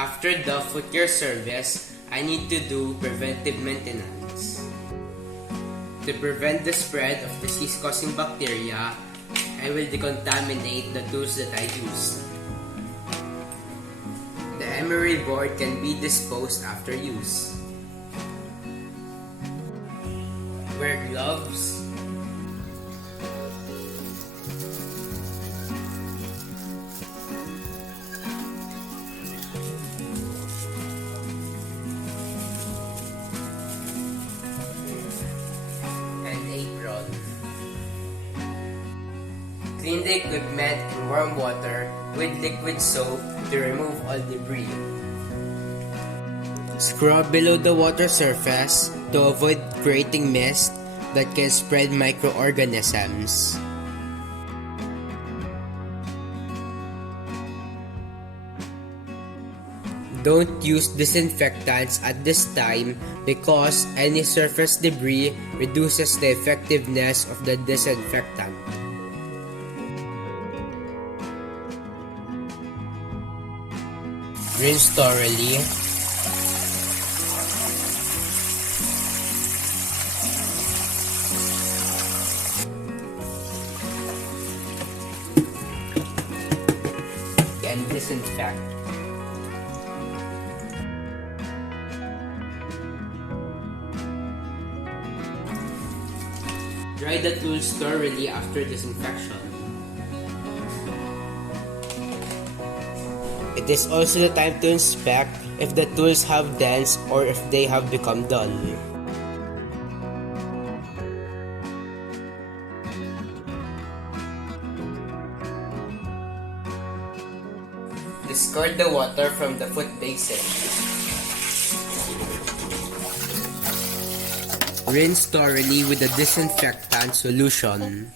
After the footcare service, I need to do preventive maintenance. To prevent the spread of disease-causing bacteria, I will decontaminate the tools that I used. The emery board can be disposed after use. Wear gloves. And apron. Clean the equipment in warm water with liquid soap to remove all debris. Scrub below the water surface to avoid creating mist that can spread microorganisms. Don't use disinfectants at this time because any surface debris reduces the effectiveness of the disinfectant. Rinse thoroughly. And disinfect. Dry the tools thoroughly after disinfection. It is also the time to inspect if the tools have dents or if they have become dull. Discard the water from the foot basin. Rinse thoroughly with a disinfectant solution.